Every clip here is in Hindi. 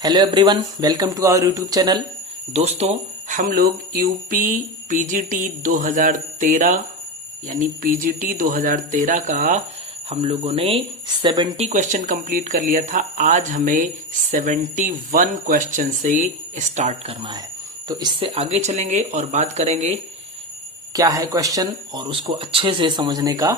Hello everyone, welcome to our YouTube channel. दोस्तों, हम लोग यूपी पीजीटी 2013 यानी पीजीटी 2013 का हम लोगों ने 70 क्वेश्चन कंप्लीट कर लिया था। आज हमें 71 क्वेश्चन से स्टार्ट करना है, तो इससे आगे चलेंगे और बात करेंगे क्या है क्वेश्चन और उसको अच्छे से समझने का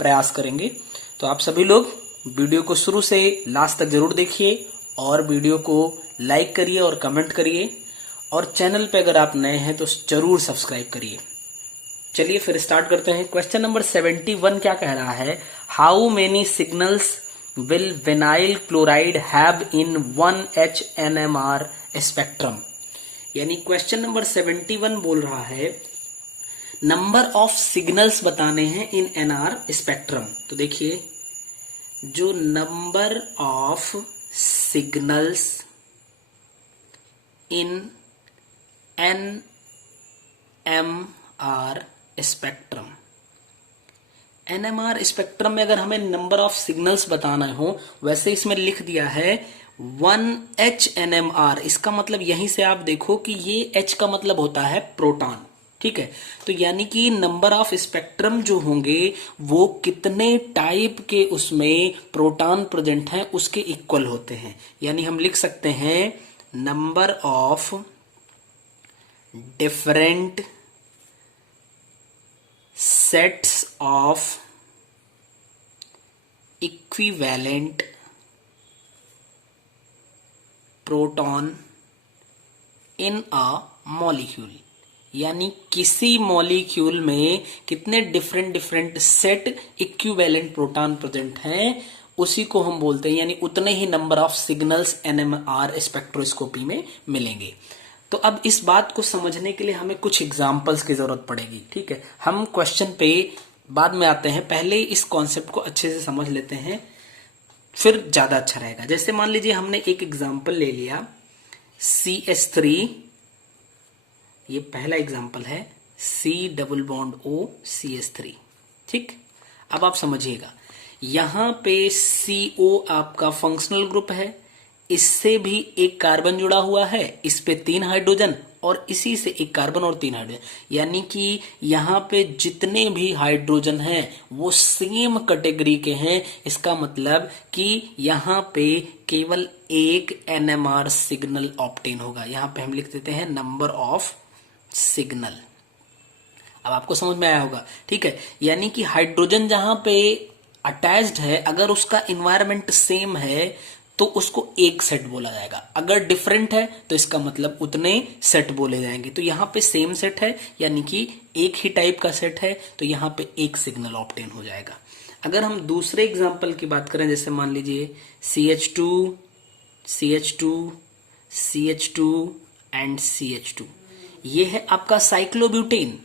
प्रयास करेंगे। तो आप सभी लोग वीडियो को शुरू से लास्ट तक जरूर देखिए और वीडियो को लाइक करिए और कमेंट करिए, और चैनल पे अगर आप नए हैं तो जरूर सब्सक्राइब करिए। चलिए फिर स्टार्ट करते हैं। क्वेश्चन नंबर 71 क्या कह रहा है? How many signals will vinyl chloride have in 1H NMR spectrum. यानी क्वेश्चन नंबर 71 बोल रहा है नंबर ऑफ सिग्नल्स बताने हैं इन एनआर स्पेक्ट्रम। तो देखिए, जो number of signals in NMR spectrum, NMR spectrum में अगर हमें नंबर ऑफ सिग्नल्स बताना हो, वैसे इसमें लिख दिया है 1H NMR। इसका मतलब यहीं से आप देखो कि ये H का मतलब होता है प्रोटॉन, ठीक है। तो यानी कि नंबर ऑफ स्पेक्ट्रम जो होंगे वो कितने टाइप के उसमें प्रोटॉन प्रेजेंट हैं उसके इक्वल होते हैं। यानी हम लिख सकते हैं number of different sets of equivalent proton in a molecule. यानी किसी मॉलिक्यूल में कितने different set equivalent proton present हैं उसी को हम बोलते हैं, यानी उतने ही number of signals NMR spectroscopy में मिलेंगे। तो अब इस बात को समझने के लिए हमें कुछ एग्जांपल्स की जरूरत पड़ेगी, ठीक है। हम क्वेश्चन पे बाद में आते हैं, पहले इस कॉन्सेप्ट को अच्छे से समझ लेते हैं, फिर ज्यादा अच्छा रहेगा। जैसे मान लीजिए हमने एक एग्जाम्पल ले लिया CH3, ये पहला एग्जाम्पल है, C double bond O CH3, ठीक। अब आप समझिएगा, यहां पे CO आपका फंक्शनल ग्रुप है, इससे भी एक कार्बन जुड़ा हुआ है, इस पे 3 हाइड्रोजन और इसी से एक कार्बन और 3 हाइड्रोजन। यानी कि यहाँ पे जितने भी हाइड्रोजन हैं वो सेम कैटेगरी के हैं। इसका मतलब कि यहाँ पे केवल एक NMR सिग्नल ऑब्टेन होगा। यहाँ पे हम लिख देते हैं नंबर ऑफ सिग्नल। अब आपको समझ में आया होगा, ठीक है। यानी कि हाइड्रोजन जहां पे अटैच्ड है, अगर उसका इन्वायरमेंट सेम है तो उसको एक सेट बोला जाएगा, अगर डिफरेंट है तो इसका मतलब उतने सेट बोले जाएंगे। तो यहाँ पे सेम सेट है, यानी कि एक ही टाइप का सेट है, तो यहाँ पे एक सिग्नल ऑब्टेन हो जाएगा। अगर हम दूसरे एग्जाम्पल की बात करें, जैसे मान लीजिए CH2 CH2 CH2 and CH2, ये है आपका साइक्लोब्यूटेन।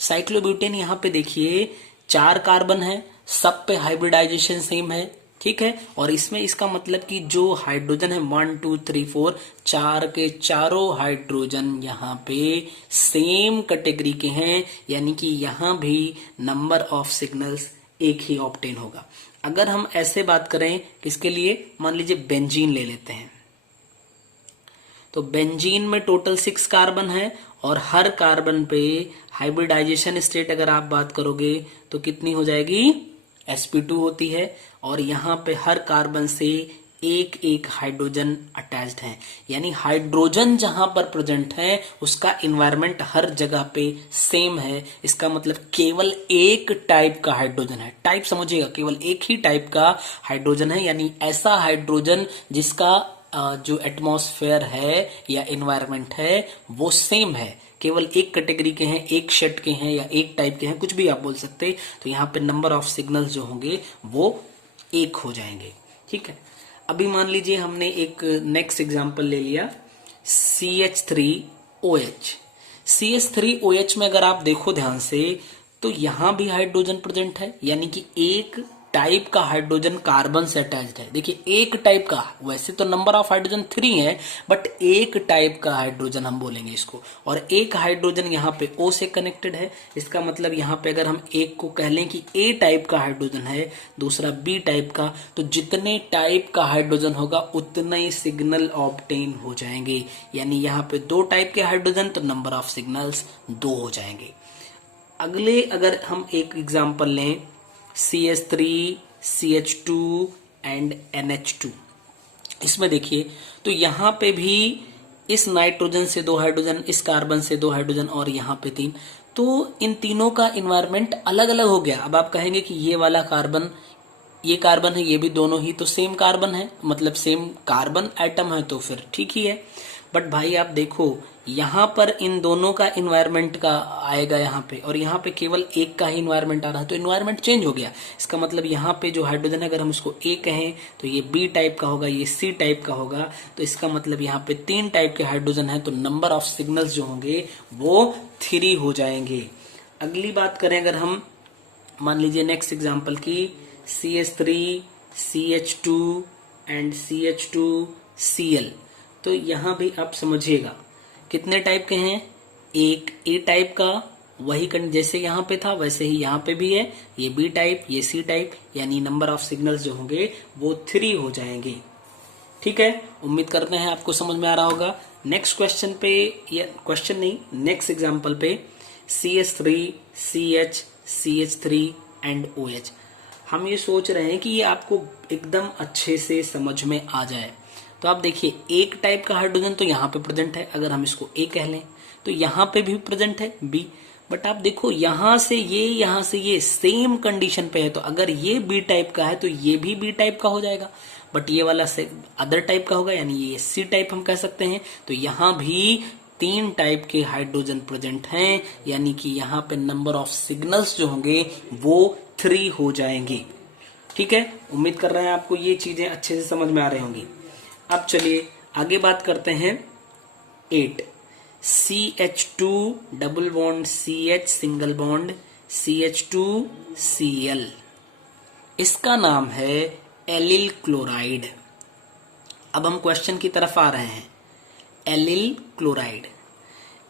साइक्लोब्यूटेन यहाँ पे देखिए 4 कार्बन है, सब पे हाइब्रिडाइजेशन सेम है, ठीक है। और इसमें इसका मतलब कि जो हाइड्रोजन है 1 2 3 4, 4 के चारों हाइड्रोजन यहाँ पे सेम कैटेगरी के हैं, यानी कि यहाँ भी नंबर ऑफ सिग्नल्स एक ही ऑब्टेन होगा। अगर हम ऐसे बात करें किसके लिए, मान लीजिए बेंजीन ले लेते हैं, तो बेंजीन में टोटल 6 कार्बन है और हर कार्बन पे हाइब्रिडाइजेशन स्टेट अगर आप बात करोगे तो कितनी हो जाएगी, sp2 होती है। और यहाँ पे हर कार्बन से एक एक हाइड्रोजन अटैच्ड है, यानी हाइड्रोजन जहां पर प्रेजेंट है उसका इन्वायरमेंट हर जगह पे सेम है। इसका मतलब केवल एक टाइप का हाइड्रोजन है, टाइप समझिएगा, केवल एक ही टाइप का हाइड्रोजन है। यानी ऐसा हाइड्रोजन जिसका जो एटमॉस्फेयर है या एनवायरनमेंट है वो सेम है, केवल एक कैटेगरी के हैं, एक शेड के हैं या एक टाइप के हैं, कुछ भी आप बोल सकते हैं। तो यहाँ पे नंबर ऑफ सिग्नल्स जो होंगे वो एक हो जाएंगे, ठीक है। अभी मान लीजिए हमने एक नेक्स्ट एग्जांपल ले लिया CH3OH। CH3OH में अगर आप देखो ध्यान से तो यहां भी हाइड्रोजन प्रेजेंट है, यानी कि एक टाइप का हाइड्रोजन कार्बन से अटैच्ड है। देखिए एक टाइप का, वैसे तो नंबर ऑफ हाइड्रोजन 3 है, बट एक टाइप का हाइड्रोजन हम बोलेंगे इसको। और एक हाइड्रोजन यहाँ पे O से कनेक्टेड है। इसका मतलब यहाँ पे अगर हम एक को कह लें कि A टाइप का हाइड्रोजन है, दूसरा B टाइप का, तो जितने टाइप का हाइड्रोजन होगा उतने ही सिग्नल ऑब्टेन हो जाएंगे। यानी यहाँ पे 2 टाइप के हाइड्रोजन तो नंबर ऑफ सिग्नल्स 2 हो जाएंगे। अगले अगर हम एक एग्जांपल लें, CH3, CH2 एंड NH2, इसमें देखिए तो यहाँ पे भी इस नाइट्रोजन से 2 हाइड्रोजन, इस कार्बन से 2 हाइड्रोजन और यहाँ पे 3, तो इन तीनों का इन्वायरमेंट अलग अलग हो गया। अब आप कहेंगे कि ये वाला कार्बन, ये कार्बन है, ये भी दोनों ही तो सेम कार्बन है, मतलब सेम कार्बन एटम है, तो फिर ठीक ही है। बट भाई आप देखो यहाँ पर इन दोनों का इन्वायरमेंट का आएगा यहाँ पे, और यहाँ पे केवल एक का ही इन्वायरमेंट आ रहा है, तो इन्वायरमेंट चेंज हो गया। इसका मतलब यहाँ पे जो हाइड्रोजन है अगर हम उसको A कहें तो ये B टाइप का होगा, ये C टाइप का होगा। तो इसका मतलब यहाँ पे 3 टाइप के हाइड्रोजन है, तो नंबर ऑफ सिग्नल्स जो होंगे वो 3 हो जाएंगे। अगली बात करें अगर हम, मान लीजिए नेक्स्ट एग्जाम्पल की CH3, CH2 एंड CH2Cl, तो यहाँ भी आप समझिएगा कितने टाइप के हैं, एक A टाइप का, वही जैसे यहाँ पे था वैसे ही यहाँ पे भी है, ये B टाइप, ये C टाइप, यानी नंबर ऑफ सिग्नल्स जो होंगे वो 3 हो जाएंगे। ठीक है, उम्मीद करते हैं आपको समझ में आ रहा होगा। नेक्स्ट क्वेश्चन पे, या क्वेश्चन नहीं, नेक्स्ट एग्जांपल पे CH3, CH, CH3 and OH। हम ये सोच रहे हैं कि ये आपको एकदम अच्छे से समझ में आ जाए। तो आप देखिए एक टाइप का हाइड्रोजन तो यहाँ पे प्रेजेंट है, अगर हम इसको A कह लें तो यहाँ पे भी प्रेजेंट है B। बट आप देखो यहाँ से ये सेम कंडीशन पे है, तो अगर ये B टाइप का है तो ये भी B टाइप का हो जाएगा। बट ये वाला से अदर टाइप का होगा, यानी ये C टाइप हम कह सकते हैं। तो यहाँ भी 3 टाइप के हाइड्रोजन प्रेजेंट हैं, यानी कि यहाँ पे नंबर ऑफ सिग्नल्स जो होंगे वो 3 हो जाएंगे। ठीक है, उम्मीद कर रहे हैं आपको ये चीजें अच्छे से समझ में आ रही होंगी। अब चलिए आगे बात करते हैं 8, CH2 double bond CH single bond CH2Cl, इसका नाम है एलिल क्लोराइड। अब हम क्वेश्चन की तरफ आ रहे हैं। एलिल क्लोराइड,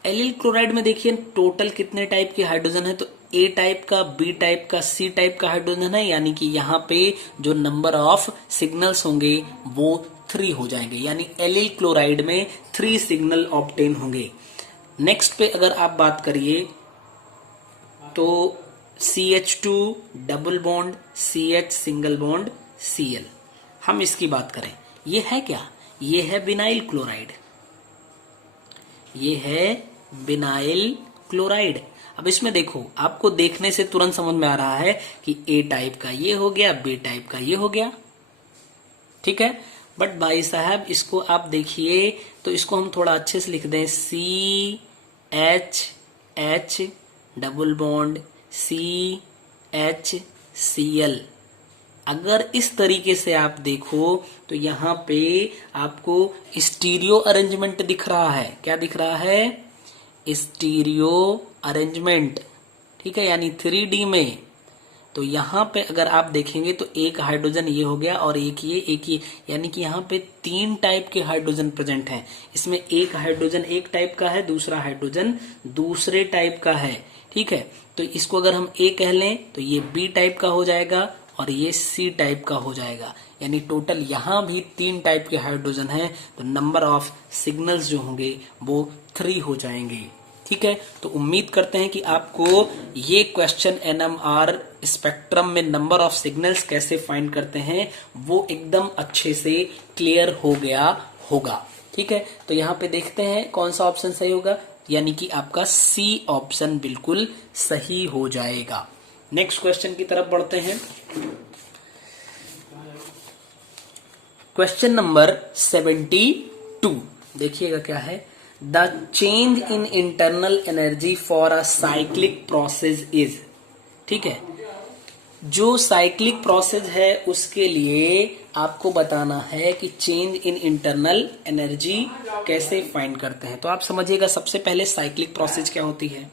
एलिल क्लोराइड में देखिए टोटल कितने टाइप के हाइड्रोजन है, तो A टाइप का, B टाइप का, C टाइप का हाइड्रोजन है, यानी कि यहाँ पे जो नंबर ऑफ सिग्नल्स होंगे वो 3 हो जाएंगे, यानी एलिल क्लोराइड में 3 सिग्नल ऑब्टेन होंगे। नेक्स्ट पे अगर आप बात करिए तो CH2 double bond CH single bond Cl, हम इसकी बात करें, ये है क्या, ये है विनाइल क्लोराइड, ये है विनाइल क्लोराइड। अब इसमें देखो आपको देखने से तुरंत समझ में आ रहा है कि A टाइप का ये हो गया, B टाइप का ये हो गया। ठीक है, बट भाई साहब इसको आप देखिए तो इसको हम थोड़ा अच्छे से लिख दें, CH डबल बॉन्ड CHCl। अगर इस तरीके से आप देखो तो यहाँ पे आपको स्टीरियो अरेंजमेंट दिख रहा है। क्या दिख रहा है, स्टीरियो अरेंजमेंट। ठीक है, यानी 3D में। तो यहाँ पे अगर आप देखेंगे तो एक हाइड्रोजन ये हो गया और एक ये, यानी कि यहाँ पे 3 टाइप के हाइड्रोजन प्रेजेंट हैं। इसमें एक हाइड्रोजन एक टाइप का है, दूसरा हाइड्रोजन दूसरे टाइप का है। ठीक है, तो इसको अगर हम A कह लें तो ये B टाइप का हो जाएगा और ये C टाइप का हो जाएगा, यानी टोटल यहाँ भी 3 टाइप के हाइड्रोजन हैं, तो नंबर ऑफ सिग्नल्स जो होंगे वो 3 हो जाएंगे। ठीक है, तो उम्मीद करते हैं कि आपको ये क्वेश्चन NMR स्पेक्ट्रम में नंबर ऑफ सिग्नल्स कैसे फाइंड करते हैं वो एकदम अच्छे से क्लियर हो गया होगा। ठीक है, तो यहाँ पे देखते हैं कौन सा ऑप्शन सही होगा, यानी कि आपका C ऑप्शन बिल्कुल सही हो जाएगा। नेक्स्ट क्वेश्चन की तरफ बढ़ते हैं। क्वेश्चन नंबर 72, देखिएगा क्या है, the change in internal energy for a cyclic process is. ठीक है, जो साइक्लिक प्रोसेस है उसके लिए आपको बताना है कि चेंज इन इंटरनल एनर्जी कैसे फाइंड करते हैं। तो आप समझिएगा सबसे पहले साइक्लिक प्रोसेस क्या होती है।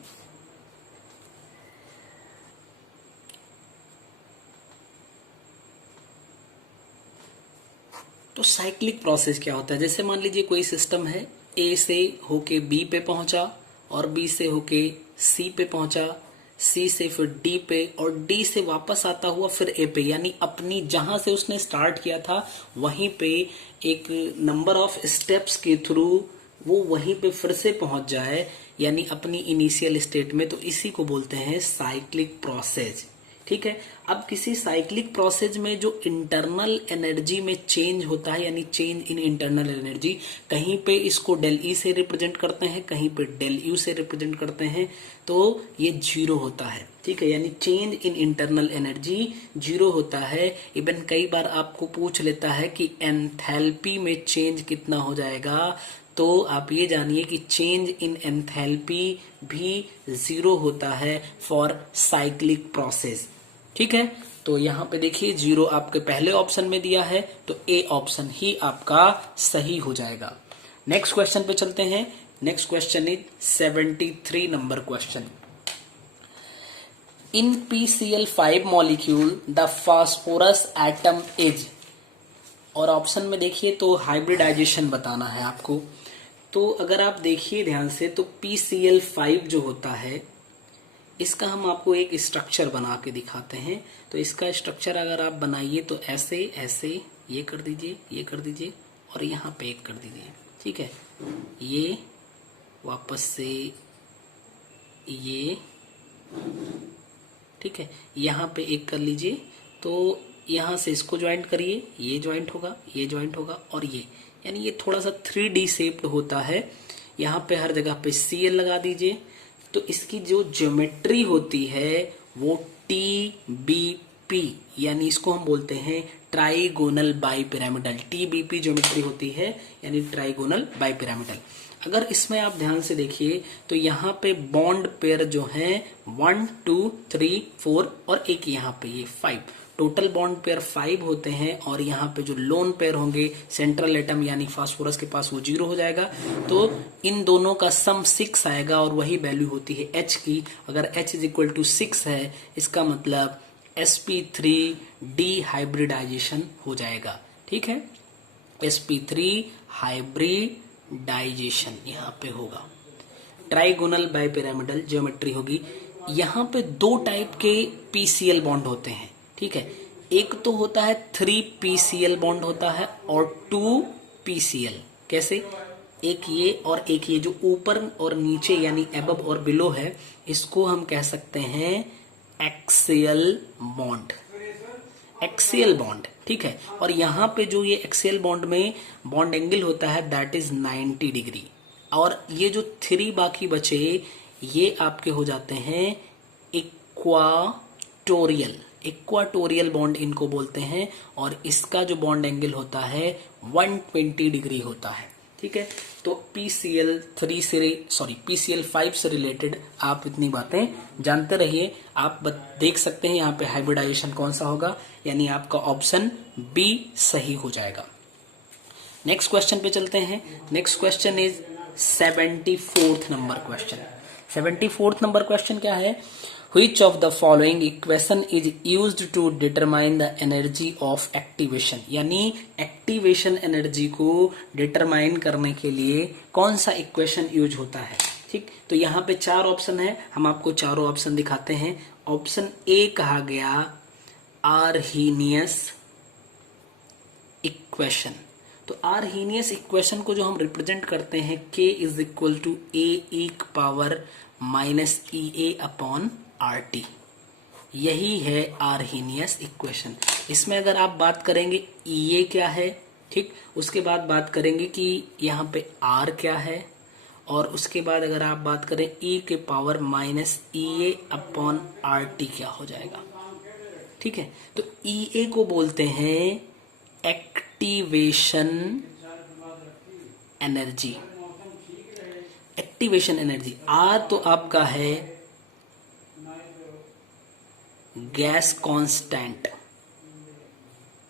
तो साइक्लिक प्रोसेस क्या होता है, जैसे मान लीजिए कोई सिस्टम है, ए से होके बी पे पहुंचा और बी से होके सी पे पहुंचा, सी से फिर डी पे और डी से वापस आता हुआ फिर ए पे, यानी अपनी जहां से उसने स्टार्ट किया था वहीं पे एक नंबर ऑफ स्टेप्स के थ्रू वो वहीं पे फिर से पहुंच जाए, यानी अपनी इनिशियल स्टेट में, तो इसी को बोलते हैं साइक्लिक प्रोसेस। ठीक है। अब किसी साइक्लिक प्रोसेस में जो इंटरनल एनर्जी में चेंज होता है, यानी चेंज इन इंटरनल एनर्जी, कहीं पे इसको डेल ई से रिप्रेजेंट करते हैं, कहीं पे डेल यू से रिप्रेजेंट करते हैं, तो ये जीरो होता है। ठीक है, यानी change in internal energy zero होता है। इवन कई बार आपको पूछ लेता है कि एंथैल्पी में चेंज कितना हो जाएगा, तो आप ये जानिए कि चेंज इन एंथैल्पी भी जीरो होता है फॉर साइक्लिक प्रोसेस। ठीक है, तो यहां पे देखिए जीरो आपके पहले ऑप्शन में दिया है, तो ए ऑप्शन ही आपका सही हो जाएगा। नेक्स्ट क्वेश्चन पे चलते हैं। Next question is 73 number question. In PCl5 molecule the phosphorus atom is, और ऑप्शन में देखिए तो हाइब्रिडाइजेशन बताना है आपको। तो अगर आप देखिए ध्यान से, तो PCl5 जो होता है, इसका हम आपको एक स्ट्रक्चर बना के दिखाते हैं। तो इसका स्ट्रक्चर अगर आप बनाइए तो ऐसे ऐसे ये कर दीजिए, ये कर दीजिए और यहाँ पे एक कर दीजिए। ठीक है, ये वापस से ये, ठीक है, यहाँ पे एक कर लीजिए। तो यहाँ से इसको ज्वाइंट करिए, ये ज्वाइंट होगा, ये ज्वाइंट होगा और ये, यानी ये थोड़ा सा 3D शेप्ड होता है। यहाँ पे हर जगह पे Cl लगा दीजिए। तो इसकी जो ज्योमेट्री होती है वो TBP, यानी इसको हम बोलते हैं ट्राइगोनल बाइपिरामिडल। TBP ज्योमेट्री होती है, यानी ट्राइगोनल बाइपिरामिडल। अगर इसमें आप ध्यान से देखिए तो यहाँ पे बॉन्ड पेयर जो है 1 2 3 4 और एक यहाँ पे ये 5, टोटल बॉन्ड पेयर 5 होते हैं। और यहाँ पे जो लोन पेयर होंगे सेंट्रल एटम यानी फास्फोरस के पास, वो 0 हो जाएगा। तो इन दोनों का सम 6 आएगा और वही वैल्यू होती है H की। अगर H इज इक्वल टू 6 है, इसका मतलब sp3 डिहाइब्रिडाइजेशन हो जाएगा। ठीक है, sp3 हाइब्रिडाइजेशन यहाँ पे होगा। ट्राइगोनल बाइपिरामिडल ज्योमेट्री होगी। यहाँ पे दो टाइप के PCl बॉन्ड होते हैं। ठीक है, एक तो होता है 3PCl बॉन्ड होता है और 2PCl। कैसे? एक ये और एक ये, जो ऊपर और नीचे यानी अबव और बिलो है, इसको हम कह सकते हैं एक्सियल बॉन्ड। एक्सियल बॉन्ड, ठीक है। और यहाँ पे जो ये एक्सियल बॉन्ड में बॉन्ड एंगल होता है दैट इज 90 डिग्री। और ये जो 3 बाकी बचे, ये आपके हो जाते हैं इक्वाटोरियल। इक्वाटोरियल बॉन्ड इनको बोलते हैं और इसका जो बॉन्ड एंगल होता है 120 डिग्री होता है। ठीक है, तो PCl5 से रिलेटेड आप इतनी बातें जानते रहिए। आप देख सकते हैं यहाँ पे हाइब्रिडाइजेशन कौन सा होगा, यानी आपका ऑप्शन बी सही हो जाएगा। नेक्स्ट क्वेश्चन पे चलते हैं। Next question is 74th number question. 74th number question क्या है? Which of the following equation is used to determine the energy of activation? यानी एक्टिवेशन एनर्जी को डिटरमाइन करने के लिए कौन सा इक्वेशन यूज होता है। ठीक, तो यहाँ पे 4 ऑप्शन है, हम आपको चारों ऑप्शन दिखाते हैं। ऑप्शन ए कहा गया आर्हीनियस इक्वेशन। तो आर्हीनियस इक्वेशन को जो हम रिप्रेजेंट करते हैं K is equal to A⁻ℓ यही है आर्हीनियस इक्वेशन। इसमें अगर आप बात करेंगे EA क्या है, ठीक, उसके बाद बात करेंगे कि यहाँ पे R क्या है, और उसके बाद अगर आप बात करें E⁻ℓ क्या हो जाएगा। ठीक है, तो EA को बोलते हैं activation energy. Activation energy. R तो आपका है गैस कांस्टेंट।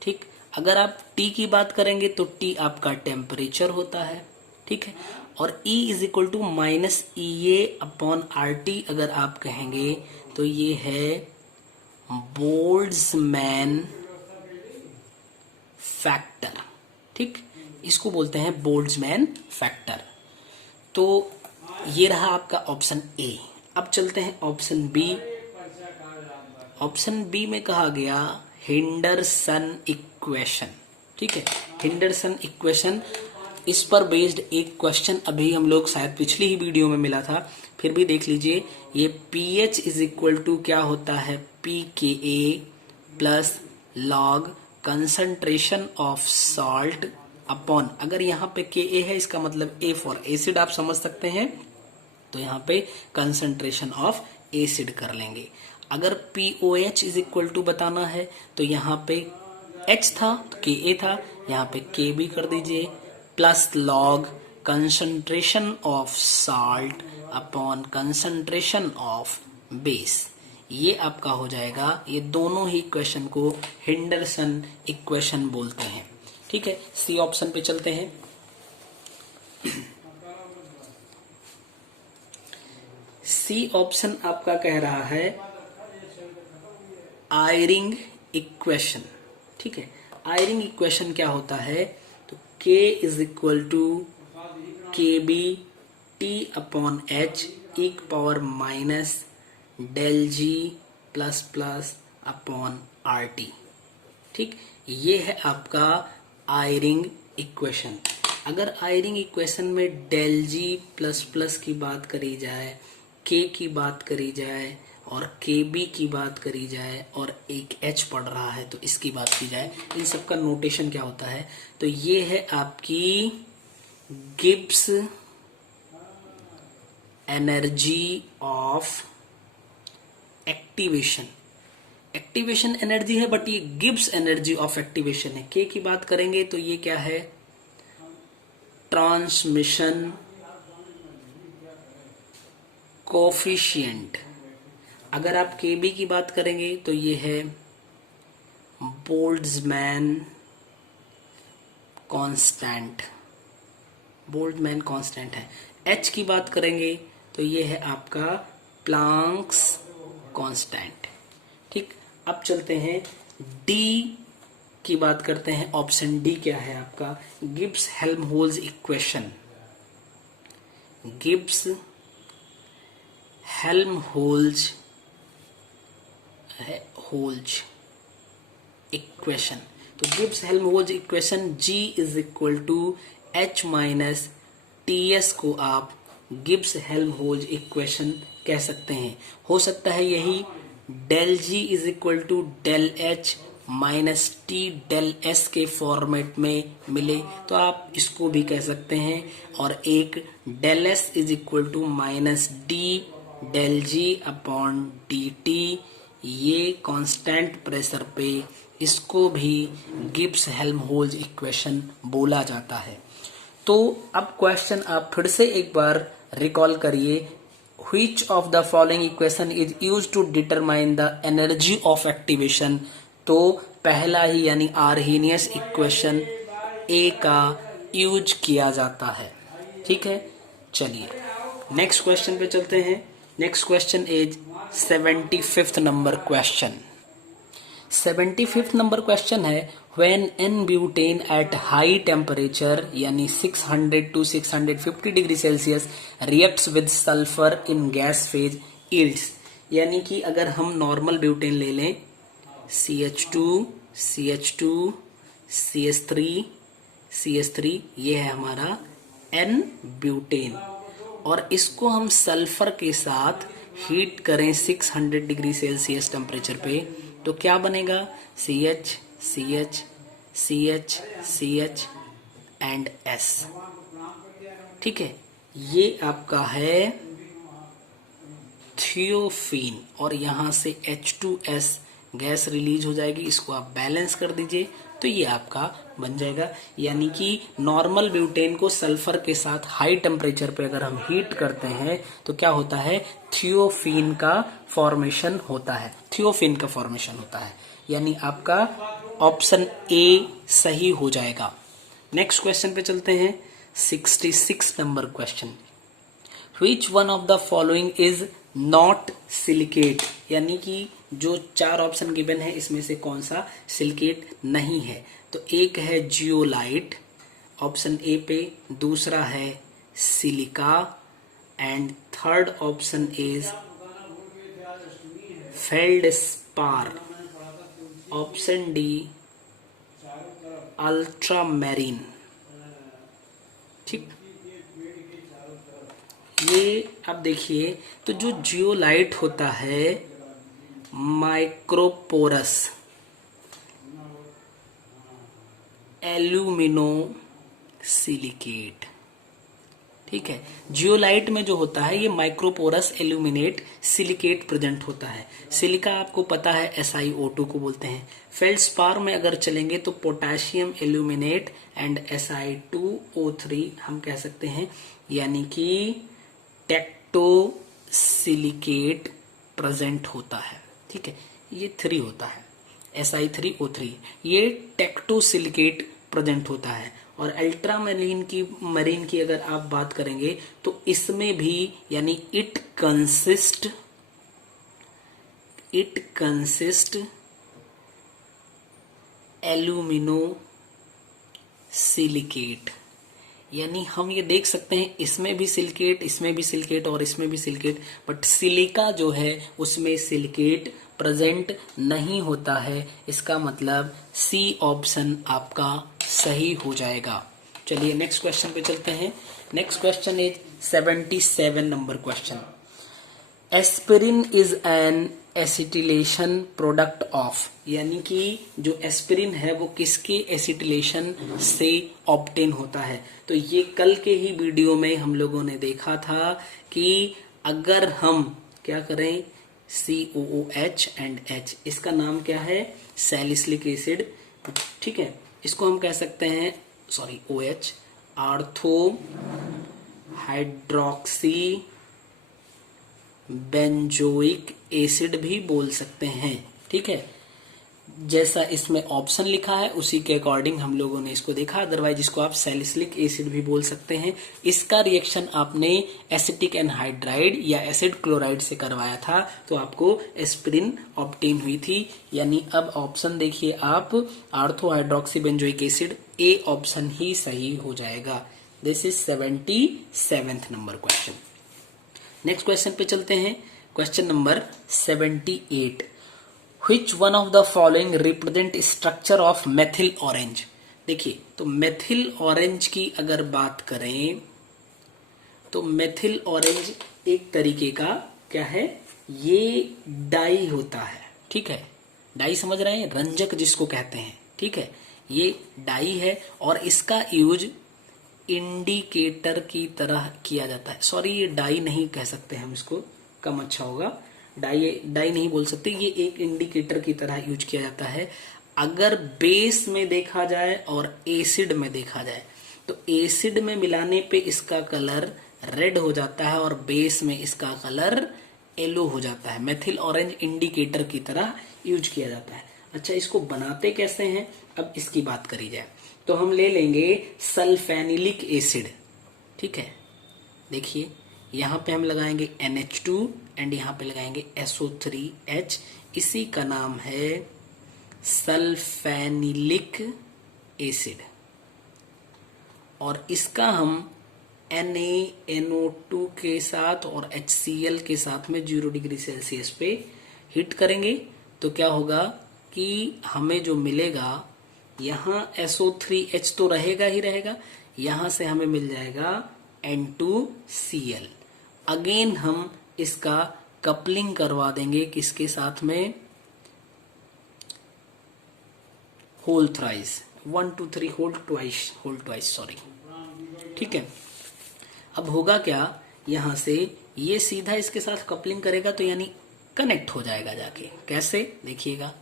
ठीक, अगर आप T की बात करेंगे तो T आपका टेम्परेचर होता है। ठीक है, और E is equal to -EA/RT अगर आप कहेंगे तो ये है बोल्ट्जमैन फैक्टर। ठीक, इसको बोलते हैं बोल्ट्जमैन फैक्टर। तो ये रहा आपका ऑप्शन ए। अब चलते हैं ऑप्शन बी। ऑप्शन बी में कहा गया हेंडरसन इक्वेशन। ठीक है, हेंडरसन इक्वेशन, इस पर बेस्ड एक क्वेश्चन अभी हम लोग शायद पिछली ही वीडियो में मिला था, फिर भी देख लीजिए। ये pH इज इक्वल टू क्या होता है, pKa plus log concentration of salt upon, अगर यहाँ पे Ka है इसका मतलब A फॉर एसिड आप समझ सकते हैं, तो यहाँ पे कंसंट्रेशन ऑफ एसिड कर लेंगे। अगर POH इज इक्वल टू बताना है तो यहाँ पे H था तो Ka था, यहाँ पे K भी कर दीजिए, plus log concentration of salt upon concentration of base, ये आपका हो जाएगा। ये दोनों ही इक्वेशन को हेंडरसन इक्वेशन बोलते हैं। ठीक है, सी ऑप्शन पे चलते हैं। सी ऑप्शन आपका कह रहा है आयरिंग इक्वेशन। ठीक है, आयरिंग इक्वेशन क्या होता है, तो K is equal to KB T upon H e power minus del G plus plus upon RT। ठीक, ये है आपका आयरिंग इक्वेशन। अगर आयरिंग इक्वेशन में डेल G प्लस प्लस की बात करी जाए, K की बात करी जाए और KB की बात करी जाए और एक H पड़ रहा है तो इसकी बात की जाए, इन सब का नोटेशन क्या होता है, तो ये है आपकी Gibbs energy of activation. Activation energy है बट ये गिब्स एनर्जी ऑफ एक्टिवेशन है। K की बात करेंगे तो ये क्या है, ट्रांसमिशन कोफिशिएंट। अगर आप KB की बात करेंगे तो ये है बोल्ट्जमैन कांस्टेंट, बोल्ट्जमैन कांस्टेंट है। H की बात करेंगे तो ये है आपका प्लैंक्स कांस्टेंट। ठीक, अब चलते हैं D की बात करते हैं। ऑप्शन डी क्या है आपका, Gibbs Helmholtz equation. Gibbs Helmholtz equation, तो Gibbs Helmholtz equation G is equal to H minus TS को आप गिब्स हेल्महोल्ट्ज इक्वेशन कह सकते हैं। हो सकता है यही del G is equal to del H minus T del S के फॉर्मेट में मिले तो आप इसको भी कह सकते हैं, और एक del S is equal to minus D del G upon DT, ये कांस्टेंट प्रेशर पे इसको भी गिब्स हेल्महोल्ट्ज इक्वेशन बोला जाता है। तो अब क्वेश्चन आप फिर से एक बार रिकॉल करिए, which of the following equation is used to determine the energy of activation. तो पहला ही यानी आर्हेनियस इक्वेशन ए का यूज किया जाता है। ठीक है, चलिए नेक्स्ट क्वेश्चन पे चलते हैं। Next question is 75th number question. 75th number question है when N-butane at high temperature यानी 600 to 650 degree Celsius reacts with sulfur in gas phase yields, यानी कि अगर हम नॉर्मल ब्यूटेन ले लें CH2 CH2 CH3 CH3, ये है हमारा N-ब्यूटेन, और इसको हम सल्फर के साथ हीट करें 600 डिग्री सेल्सियस टेम्परेचर पे तो क्या बनेगा, CH CH CH CH and S। ठीक है, ये आपका है थियोफीन, और यहां से H2S गैस रिलीज हो जाएगी, इसको आप बैलेंस कर दीजिए तो ये आपका बन जाएगा। यानी कि नॉर्मल ब्यूटेन को सल्फर के साथ हाई टेम्परेचर पे अगर हम हीट करते हैं तो क्या होता है, थियोफीन का फॉर्मेशन होता है, थियोफीन का फॉर्मेशन होता है, यानी आपका ऑप्शन ए सही हो जाएगा। नेक्स्ट क्वेश्चन पे चलते हैं, 66 number question. Which one of the following is not silicate, यानी कि जो चार ऑप्शन गिवन है इसमें से कौन सा सिलिकेट नहीं है। तो एक है जियोलाइट, ऑप्शन ए पे, दूसरा है silica and third option is feldspar, option D ultramarine. ठीक, ये अब देखिए, तो जो जियोलाइट होता है माइक्रोपोरस एल्यूमिनो सिलिकेट, ठीक है, जियोलाइट में जो होता है ये माइक्रोपोरस एल्यूमिनेट सिलिकेट प्रेजेंट होता है। सिलिका आपको पता है SiO2 को बोलते हैं। फेल्डस्पार में अगर चलेंगे तो पोटेशियम एल्यूमिनेट एंड Si2O3 हम कह सकते हैं, यानी कि टेक्टो सिलिकेट प्रेजेंट होता है। ठीक है, ये 3 होता है, Si3O3, ये टेक्टो सिलिकेट प्रेजेंट होता है। और अल्ट्रामरीन की अगर आप बात करेंगे तो इसमें भी, यानी इट कंसिस्ट एल्यूमिनो सिलिकेट, यानी हम ये देख सकते हैं इसमें भी सिलिकेट, इसमें भी सिलिकेट और इसमें भी सिलिकेट, बट सिलिका जो है उसमें सिलिकेट प्रेजेंट नहीं होता है। इसका मतलब सी ऑप्शन आपका सही हो जाएगा। चलिए नेक्स्ट क्वेश्चन पे चलते हैं। Next question is 77 number question. Aspirin is an acetylation product of, यानी कि जो एस्पिरिन है वो किसके एसिटिलेशन से ऑब्टेन होता है। तो ये कल के ही वीडियो में हम लोगों ने देखा था कि अगर हम क्या करें, COOH एंड H, इसका नाम क्या है, सैलिसिलिक एसिड। ठीक है, इसको हम कह सकते हैं, sorry OH, ortho hydroxy benzoic acid भी बोल सकते हैं। ठीक है, जैसा इसमें ऑप्शन लिखा है उसी के अकॉर्डिंग हम लोगों ने इसको देखा, अदरवाइज इसको आप सैलिसिलिक एसिड भी बोल सकते हैं। इसका रिएक्शन आपने एसिटिक एनहाइड्राइड या एसिड क्लोराइड से करवाया था तो आपको एस्पिरिन ऑब्टेन हुई थी। यानी अब ऑप्शन देखिए आप, ortho hydroxy benzoic acid, A option ही सही हो जाएगा। This is 77th number question. Next question पे चलते हैं, question number 78। Which one of the following represent structure of methyl orange? देखिए, तो मेथिल ऑरेंज की अगर बात करें तो मेथिल ऑरेंज एक तरीके का क्या है, ये डाई होता है। ठीक है, डाई समझ रहे हैं, रंजक जिसको कहते हैं। ठीक है, ये डाई है और इसका यूज इंडिकेटर की तरह किया जाता है। सॉरी, ये डाई नहीं कह सकते हम, इसको कम अच्छा होगा, डाई नहीं बोल सकते, ये एक इंडिकेटर की तरह यूज किया जाता है। अगर बेस में देखा जाए और एसिड में देखा जाए तो एसिड में मिलाने पे इसका कलर रेड हो जाता है और बेस में इसका कलर येलो हो जाता है। मेथिल ऑरेंज इंडिकेटर की तरह यूज किया जाता है। अच्छा, इसको बनाते कैसे हैं, अब इसकी बात करी जाए तो हम ले लेंगे सल्फेनिलिक एसिड। ठीक है, देखिए यहाँ पे हम लगाएंगे NH2 एंड यहाँ पे लगाएंगे SO3H, इसी का नाम है सल्फेनिलिक एसिड। और इसका हम NaNO2 के साथ और HCl के साथ में 0 डिग्री सेल्सियस पे हीट करेंगे तो क्या होगा कि हमें जो मिलेगा, यहाँ SO3H तो रहेगा ही रहेगा, यहां से हमें मिल जाएगा N2Cl। अगेन हम इसका कपलिंग करवा देंगे किसके साथ में, whole thrice, 1 2 3 whole twice sorry. ठीक है, अब होगा क्या, यहां से ये सीधा इसके साथ कपलिंग करेगा तो यानी कनेक्ट हो जाएगा जाके। कैसे, देखिएगा,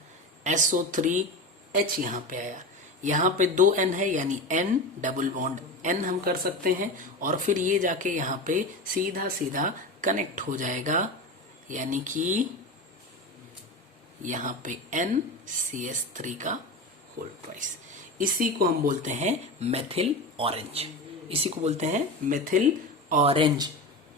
SO3H यहां पे आया, यहाँ पे 2 N है यानी N डबल बॉन्ड N हम कर सकते हैं, और फिर ये जाके यहाँ पे सीधा सीधा कनेक्ट हो जाएगा, यानी कि यहाँ पे NCH3 का होल ट्वाइस। इसी को हम बोलते हैं मेथिल ऑरेंज, इसी को बोलते हैं मेथिल ऑरेंज।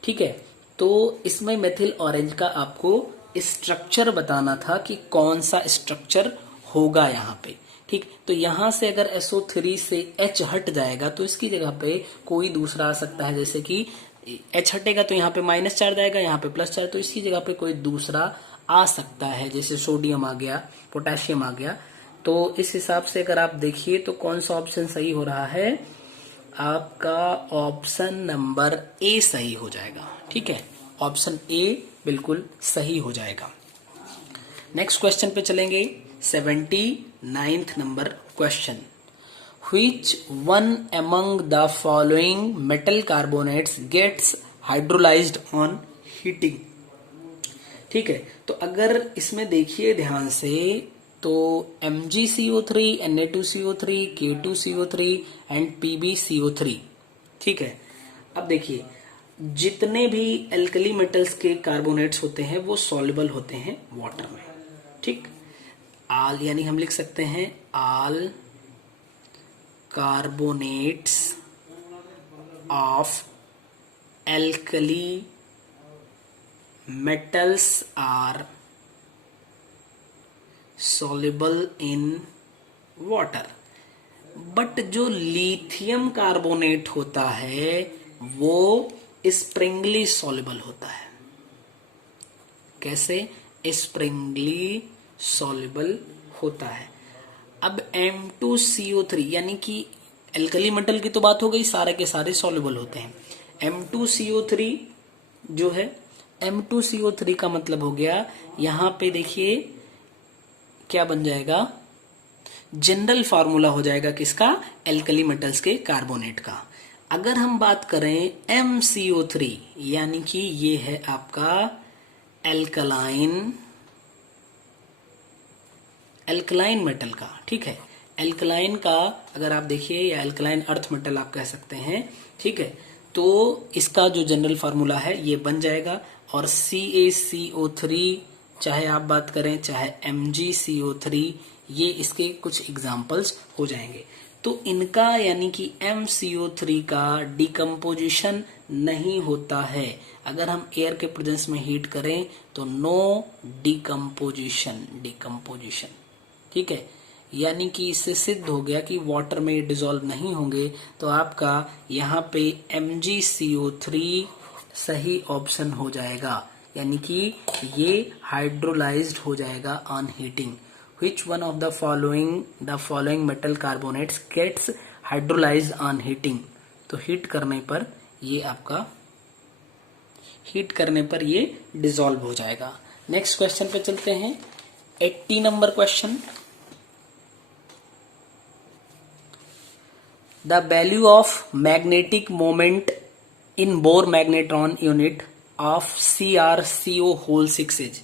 ठीक है, तो इसमें मेथिल ऑरेंज का आपको स्ट्रक्चर बताना था कि कौन सा स्ट्रक्चर होगा यहाँ पे, ठीक, तो यहां से अगर SO3 से H हट जाएगा तो इसकी जगह पे कोई दूसरा आ सकता है, जैसे कि H हटेगा तो यहाँ पे माइनस चार्ज आएगा, यहाँ पे प्लस चार्ज, तो इसकी जगह पे कोई दूसरा आ सकता है, जैसे सोडियम आ गया, पोटेशियम आ गया। तो इस हिसाब से अगर आप देखिए तो कौन सा ऑप्शन सही हो रहा है, आपका ऑप्शन नंबर ए सही हो जाएगा। ठीक है, ऑप्शन ए बिल्कुल सही हो जाएगा। नेक्स्ट क्वेश्चन पे चलेंगे, 79th number question. Which one among the following metal carbonates gets hydrolyzed on heating? ठीक है, तो अगर इसमें देखिए ध्यान से तो MgCO3, Na2CO3, K2CO3 and PbCO3। ठीक है, अब देखिए जितने भी एल्कली मेटल्स के कार्बोनेट्स होते हैं वो सॉल्युबल होते हैं वाटर में। ठीक, आल यानी हम लिख सकते हैं all carbonates of alkali metals are soluble in water, but जो लिथियम कार्बोनेट होता है वो स्प्रिंगली सॉल्युबल होता है। कैसे? स्प्रिंगली सॉल्युबल होता है। अब M2CO3 यानी कि एल्कली मेटल की तो बात हो गई, सारे के सारे सॉल्युबल होते हैं। M2CO3 जो है, M2CO3 का मतलब हो गया, यहां पे देखिए क्या बन जाएगा, जनरल फार्मूला हो जाएगा किसका, एल्कली मेटल्स के कार्बोनेट का। अगर हम बात करें MCO3 यानी कि ये है आपका एल्कलाइन मेटल का। ठीक है, एल्कलाइन का अगर आप देखिए, या एल्कलाइन अर्थ मेटल आप कह सकते हैं। ठीक है, तो इसका जो जनरल फार्मूला है ये बन जाएगा, और CaCO3 चाहे आप बात करें चाहे MgCO3, ये इसके कुछ एग्जाम्पल्स हो जाएंगे। तो इनका यानी कि MCO3 का डिकम्पोजिशन नहीं होता है। अगर हम एयर के प्रेजेंस में हीट करें तो नो डिकम्पोजिशन। ठीक है, यानी कि इससे सिद्ध हो गया कि वाटर में डिसॉल्व नहीं होंगे। तो आपका यहाँ पे MgCO3 सही ऑप्शन हो जाएगा, यानी कि ये हाइड्रोलाइज्ड हो जाएगा on heating. Which one of the following metal carbonates gets hydrolyzed on heating? तो हीट करने पर ये डिसॉल्व हो जाएगा। नेक्स्ट क्वेश्चन पे चलते हैं, 80 number question. The value of magnetic moment in Bohr magnetron unit of CrCO whole 6 is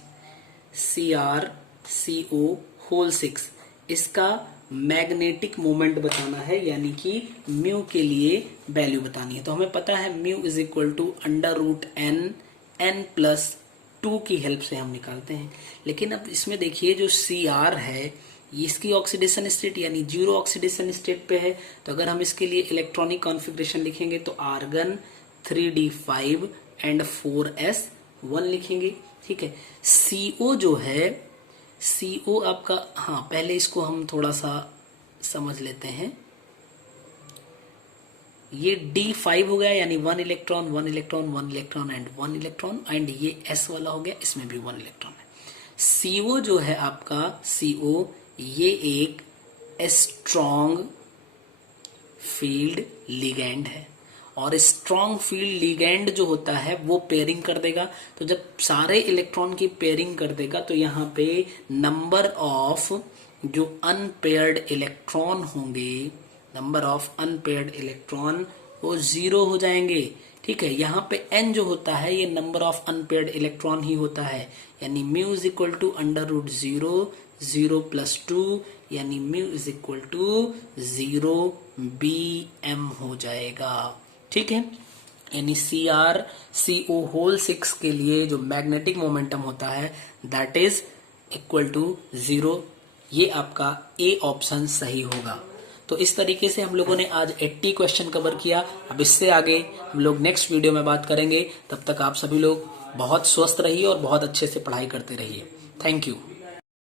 CrCO whole 6। इसका मैग्नेटिक मोमेंट बताना है, यानी कि म्यू के लिए वैल्यू बतानी है। तो हमें पता है mu is equal to √n+2 की हेल्प से हम निकालते हैं। लेकिन अब इसमें देखिए जो Cr है इसकी ऑक्सीडेशन स्टेट यानी 0 ऑक्सीडेशन स्टेट पे है। तो अगर हम इसके लिए इलेक्ट्रॉनिक कॉन्फ़िगरेशन लिखेंगे तो आर्गन 3d5 एंड 4s1 लिखेंगे। ठीक है, CO जो है, CO आपका, हाँ पहले इसको हम थोड़ा सा समझ लेते हैं। ये D5 हो गया, यानी 1 electron 1 electron 1 electron and 1 electron, and ये S वाला हो गया, इसमें भी 1 इलेक्ट्रॉन है। CO जो है आपका, CO ये एक स्ट्रॉन्ग फील्ड लिगेंड है, और स्ट्रॉन्ग फील्ड लिगेंड जो होता है वो पेयरिंग कर देगा। तो जब सारे इलेक्ट्रॉन की पेयरिंग कर देगा तो यहाँ पे नंबर ऑफ जो अनपेयर्ड इलेक्ट्रॉन होंगे, नंबर ऑफ अनपेयर्ड इलेक्ट्रॉन वो 0 हो जाएंगे। ठीक है, यहाँ पे n जो होता है ये नंबर ऑफ अनपेयर्ड इलेक्ट्रॉन ही होता है, यानी म्यू इज इक्वल टू √0 0 + 2, यानी mu is equal to 0 Bm हो जाएगा। ठीक है, यानी CrCO होल 6 के लिए जो मैग्नेटिक मोमेंटम होता है दैट इज इक्वल टू 0। ये आपका ए ऑप्शन सही होगा। तो इस तरीके से हम लोगों ने आज 80 क्वेश्चन कवर किया। अब इससे आगे हम लोग नेक्स्ट वीडियो में बात करेंगे। तब तक आप सभी लोग बहुत स्वस्थ रहिए और बहुत अच्छे से पढ़ाई करते रहिए। Thank you.